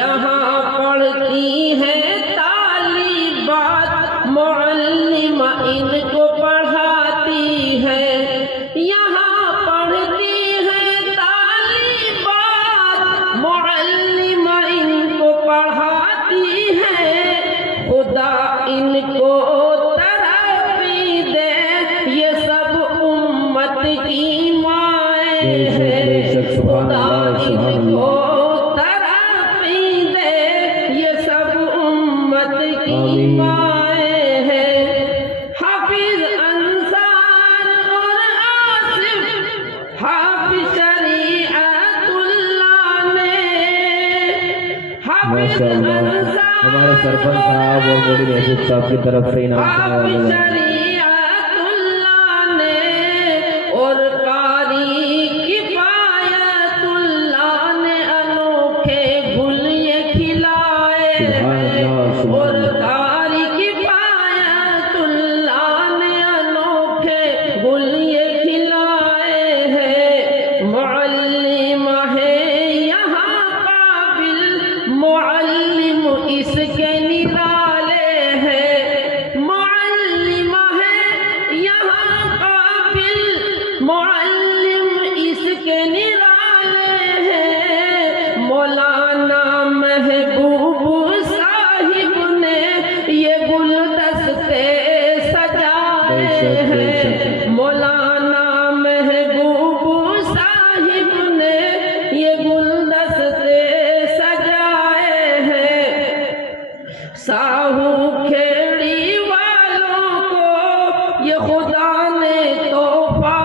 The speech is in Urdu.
یہاں پڑھتی ہیں طالبات، معلمہ ان کو پڑھاتی ہے، یہاں پڑھتی ہیں طالبات، معلمہ ان کو پڑھاتی ہے، خدا ان کو ترقی دے، یہ سب امت کی مائیں ہیں، خدا ان کو ترقی دے، یہ سب امت کی مائیں ہیں۔ حافظ انصار اور آصف، حافظ شریعت اللہ نے، حافظ انصار ہمارے سرپنچ صاحب اور مولی محبوب صاحب کی طرف سے انعام حافظ شریعت اللہ نے اور قاری کفایت اللہ نے انوکھے گل یہ کھلائے ہیں، اور